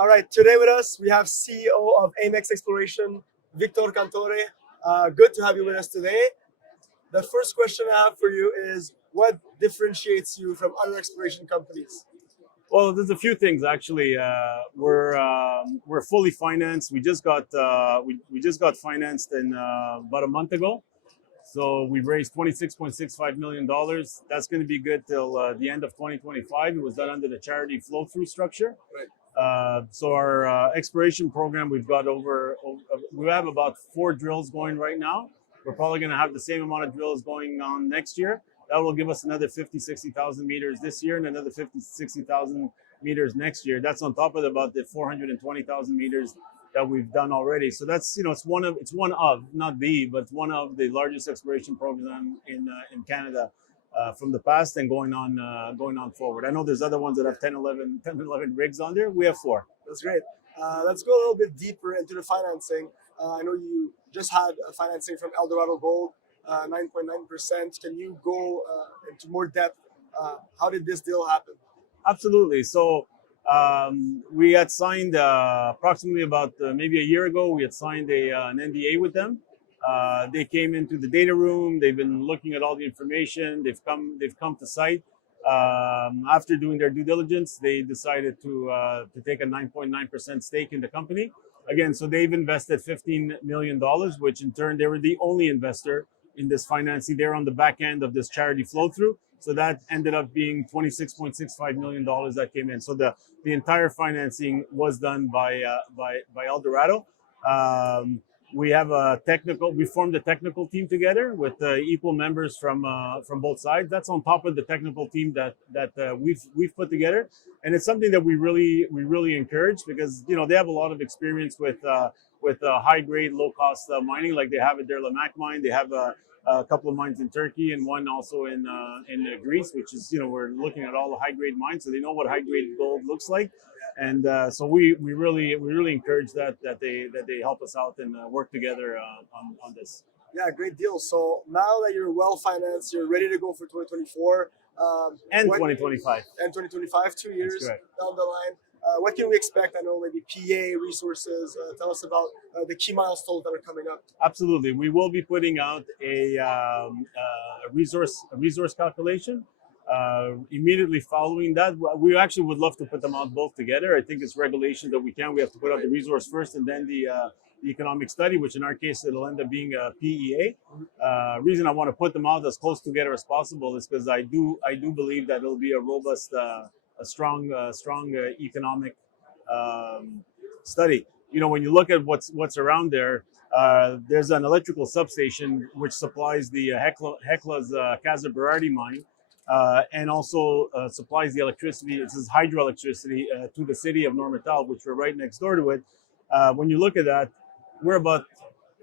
All right, today with us we have CEO of Amex Exploration, Victor Cantore. Good to have you with us today. The first question I have for you is, what differentiates you from other exploration companies? Well, there's a few things actually. We're fully financed. We just got financed in about a month ago. So we've raised $26.65 million. That's going to be good till the end of 2025. It was done under the charity flow-through structure. So our exploration program, we have about 4 drills going right now. We're probably going to have the same amount of drills going on next year. That will give us another 60,000 meters this year and another 60,000 meters next year. That's on top of about the 420,000 meters that we've done already. So that's, it's one of, not the, but it's one of the largest exploration programs in Canada from the past and going on forward. I know there's other ones that have 10, 11 rigs on there. We have 4. That's great. Let's go a little bit deeper into the financing. I know you just had financing from Eldorado Gold, 9.9%. Can you go into more depth? How did this deal happen? Absolutely. So we had signed approximately about maybe a year ago. We had signed an NDA with them. They came into the data room. They've been looking at all the information. They've come to site. After doing their due diligence, they decided to take a 9.9% stake in the company. Again, so they've invested $15 million, which in turn they were the only investor in this financing. They're on the back end of this charity flow through. So that ended up being $26.65 million that came in. So the entire financing was done by Eldorado. We formed a technical team together with equal members from both sides. That's on top of the technical team that we've put together, and it's something that we really encourage because they have a lot of experience with high grade, low cost mining, like they have at their Lamaque mine. They have a couple of mines in Turkey and one also in Greece, which is we're looking at all the high grade mines, so they know what high grade gold looks like. And so we really encourage that they help us out and work together on this. Yeah, great deal. So now that you're well financed, you're ready to go for 2024 and 2025. And 2025, 2 years down the line. What can we expect? I know maybe PA resources. Tell us about the key milestones that are coming up. Absolutely, we will be putting out a resource calculation. Immediately following that, we actually would love to put them out both together. I think it's regulation that we have to put out the resource first and then the economic study, which in our case it'll end up being a PEA. Reason I want to put them out as close together as possible is because I do believe that it'll be a robust, a strong economic study. When you look at what's around there, there's an electrical substation which supplies the Hecla's Casa Berardi mine. And also supplies the electricity. This is hydroelectricity to the city of Normétal, which we're right next door to it. When you look at that, we're about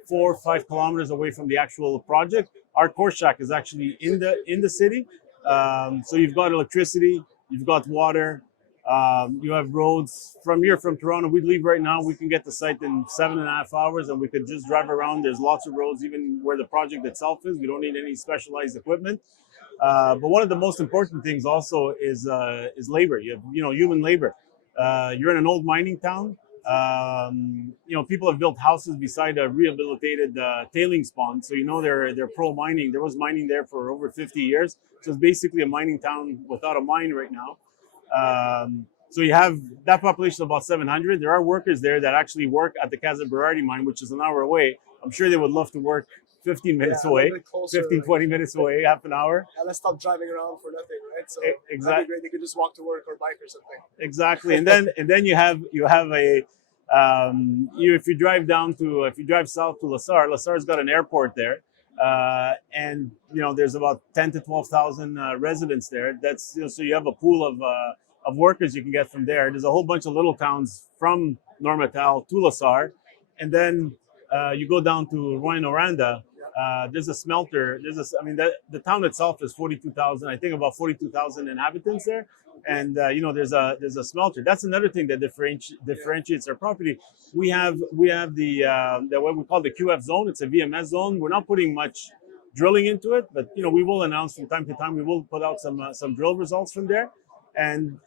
4 or 5 kilometers away from the actual project. Our core shack is actually in the city, so you've got electricity, you've got water, you have roads. From Toronto, we'd leave right now. We can get to site in 7.5 hours, and we could just drive around. There's lots of roads, even where the project itself is. We don't need any specialized equipment. But one of the most important things also is labor. You have human labor. You're in an old mining town. People have built houses beside a rehabilitated tailings pond, so they're pro mining. There was mining there for over 50 years, so it's basically a mining town without a mine right now. So you have that population of about 700. There are workers there that actually work at the Casa Berardi mine, which is an hour away. I'm sure they would love to work 15 minutes away, closer, 15, 20 minute away, half an hour. Yeah, let's stop driving around for nothing, right? So exactly. That'd be great. They could just walk to work or bike or something. Exactly. And then you have a if you drive south to Lassar's got an airport there. And there's about 10 to 12,000 residents there. That's so you have a pool of workers you can get from there. There's a whole bunch of little towns from Normétal to Lassar, and then you go down to Rouyn-Noranda. There's a smelter. The town itself is 42,000. I think about 42,000 inhabitants there, and there's a smelter. That's another thing that differentiates our property. We have the what we call the QF zone. It's a VMS zone. We're not putting much drilling into it, but we will announce from time to time. We will put out some drill results from there, and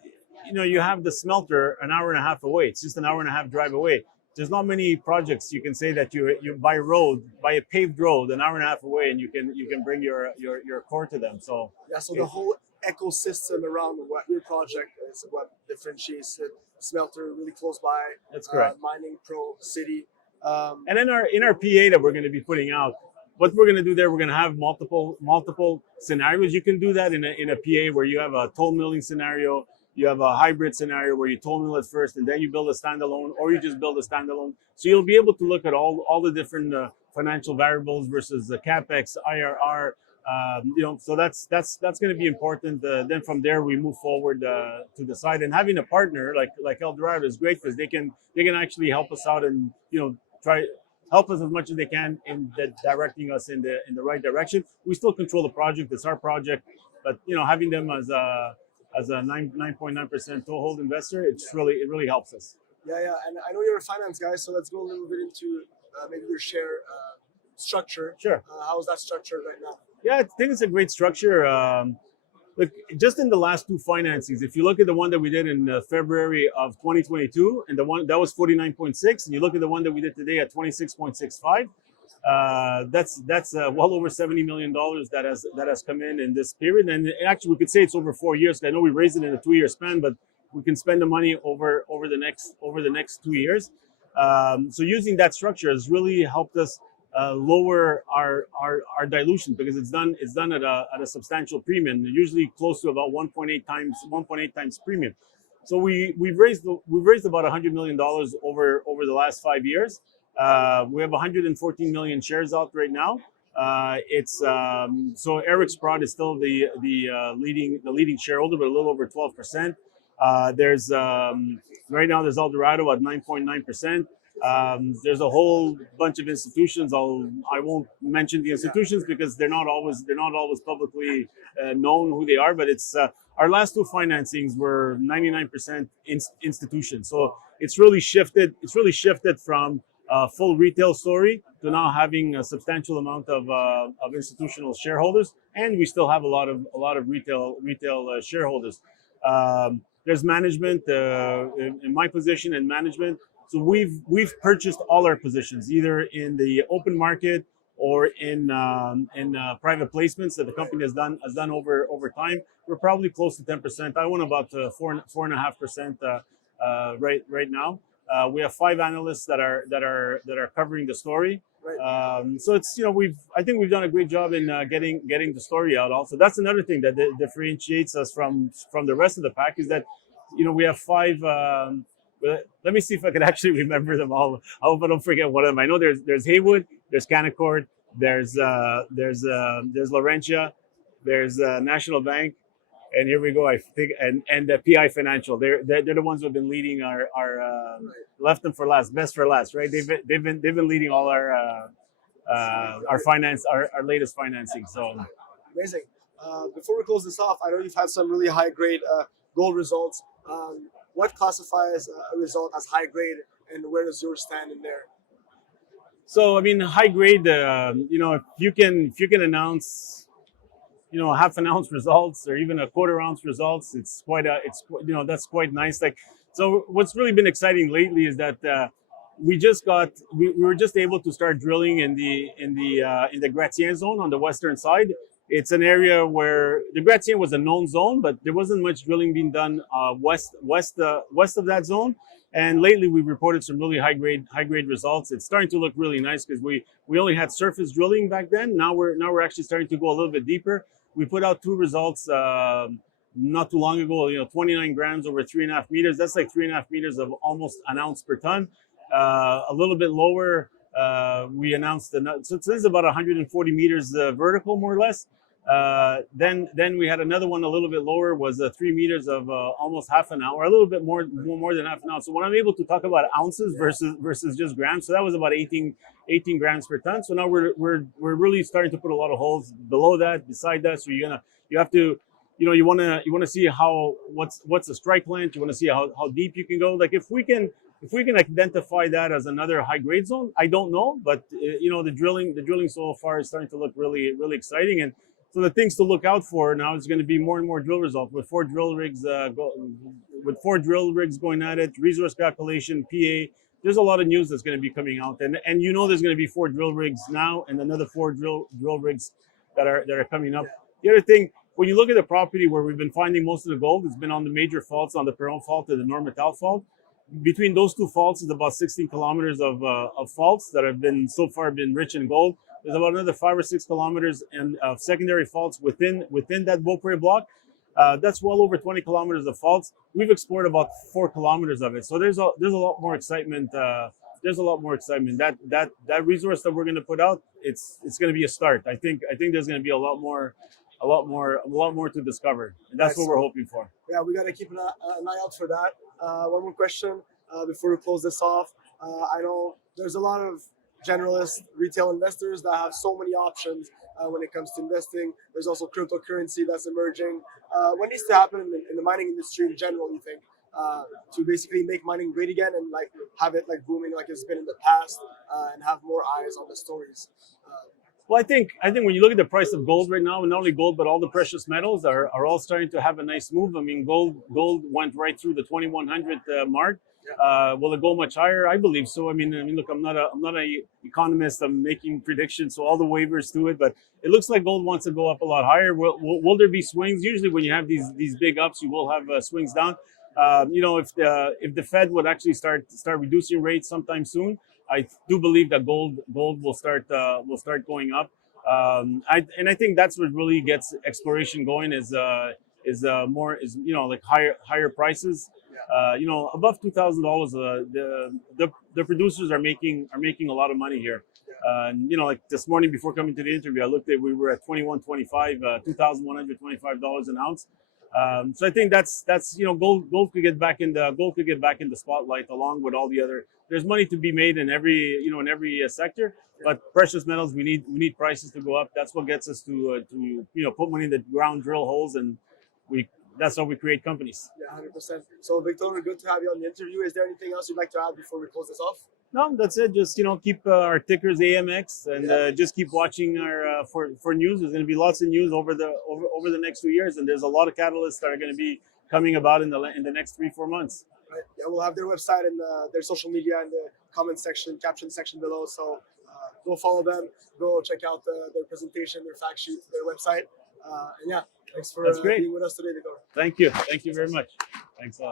you have the smelter an hour and a half away. It's just an hour and a half drive away. There's not many projects you can say that you by a paved road an hour and a half away, and you can bring your core to them. So yeah, so the whole ecosystem around what your project is what differentiates it. Smelter really close by. That's correct. Mining pro city. And in our PA that we're going to be putting out, what we're going to do there, we're going to have multiple scenarios. You can do that in a PA where you have a toll milling scenario, you have a hybrid scenario where you toll mill it first and then you build a standalone, or you just build a standalone. So you'll be able to look at all the different financial variables versus the capex, IRR. So that's going to be important. Then from there we move forward to the side, and having a partner like Eldorado is great because they can actually help us out and try help us as much as they can in directing us in the right direction. We still control the project; it's our project, but having them as a 9.9% toehold investor, it really helps us. Yeah, and I know you're a finance guy, so let's go a little bit into maybe your share structure. Sure. How is that structured right now? Yeah, I think it's a great structure. Look, just in the last two financings, if you look at the one that we did in February of 2022, and the one that was 49.6, and you look at the one that we did today at 26.65, that's well over $70 million that has come in this period. And actually, we could say it's over 4 years. I know we raised it in a 2-year span, but we can spend the money over the next 2 years. So using that structure has really helped us lower our dilution because it's done at a substantial premium, usually close to about 1.8 times premium. So we've raised about $100 million over the last 5 years. We have 114 million shares out right now. So Eric Sprott is still the leading shareholder, but a little over 12%. There's right now there's Eldorado at 9.9%. There's a whole bunch of institutions. I won't mention the institutions because they're not always publicly known who they are. But it's our last two financings were 99% institutions. So it's really shifted. It's really shifted from a full retail story to now having a substantial amount of institutional shareholders, and we still have a lot of retail shareholders. There's management in my position and management. So we've purchased all our positions either in the open market or in private placements that the company has done over time. We're probably close to 10%. I own about 4.5% right now. We have 5 analysts that are covering the story. Right. So it's I think we've done a great job in getting the story out. Also, that's another thing that differentiates us from the rest of the pack is that we have 5. Let me see if I can actually remember them all. I hope I don't forget one of them. I know there's Haywood, there's Canaccord, there's Laurentia, there's National Bank, and here we go. I think and the PI Financial. They're the ones who have been leading our left them for last, best for last, right? They've been leading all our latest financing. So amazing. Before we close this off, I know you've had some really high grade gold results. What classifies a result as high grade, and where does yours stand in there? So I mean, high grade. If you can announce, half an ounce results or even a quarter ounce results, it's that's quite nice. Like, so what's really been exciting lately is that we were just able to start drilling in the Gratien zone on the western side. It's an area where the Gratien was a known zone, but there wasn't much drilling being done west of that zone. And lately, we reported some really high grade results. It's starting to look really nice because we only had surface drilling back then. Now we're actually starting to go a little bit deeper. We put out 2 results not too long ago. 29 grams over 3.5 meters. That's like 3.5 meters of almost an ounce per ton. A little bit lower. We announced so this is about 140 meters vertical, more or less. Then we had another one a little bit lower, was 3 meters of almost half an hour, a little bit more than half an hour. So when I'm able to talk about ounces versus just grams, so that was about 18 grams per ton. So now we're really starting to put a lot of holes below that, beside that. So you have to, you want to see what's the strike length. You want to see how deep you can go. Like if we can identify that as another high grade zone, I don't know, but the drilling so far is starting to look really, really exciting. And So the things to look out for now is going to be more and more drill results with 4 drill rigs going at it, resource calculation, PA. There's a lot of news that's going to be coming out, and there's going to be 4 drill rigs now and another 4 drill rigs that are coming up. The other thing, when you look at the property where we've been finding most of the gold, it's been on the major faults, on the Perron fault and the Normétal fault. Between those 2 faults is about 16 kilometers of faults that have been so far been rich in gold. There's about another 5 or 6 kilometers of secondary faults within that Beaupré block. That's well over 20 kilometers of faults. We've explored about 4 kilometers of it, so there's a lot more excitement. There's a lot more excitement. That resource that we're going to put out, it's going to be a start. I think there's going to be a lot more to discover, and that's what we're hoping for. Yeah, we got to keep an eye out for that. One more question before we close this off. I know there's a lot of generalist retail investors that have so many options when it comes to investing. There's also cryptocurrency that's emerging. What needs to happen in the mining industry in general, you think, to basically make mining great again and like have it like booming like it's been in the past and have more eyes on the stories? Well, I think when you look at the price of gold right now, and not only gold but all the precious metals are all starting to have a nice move. I mean, gold went right through the 2100 mark. Will it go much higher? I believe so. I mean, look, I'm not an economist. I'm making predictions, so all the waivers to it. But it looks like gold wants to go up a lot higher. Will there be swings? Usually, when you have these big ups, you will have swings down. If the Fed would actually start reducing rates sometime soon, I do believe that gold will start going up. I think that's what really gets exploration going is higher prices. Above $2,000, the producers are making a lot of money here. Like this morning before coming to the interview, I looked at, we were at $2,125 an ounce. So I think that's gold could get back in the spotlight along with all the other. There's money to be made in every sector, but precious metals, we need prices to go up. That's what gets us to put money in the ground, drill holes, and that's how we create companies. Yeah, 100%. So Victor, good to have you on the interview. Is there anything else you'd like to add before we close this off? No, that's it. Just keep our tickers AMX and just keep watching our for news. There's going to be lots of news over the next 2 years, and there's a lot of catalysts that are going to be coming about in the next 3-4 months. Right. Yeah, we'll have their website and their social media in the comment section, caption section below. So go follow them. Go check out their presentation, their fact sheet, their website. And yeah, thanks for being with us today, Victor. Thank you very much. Thanks a lot.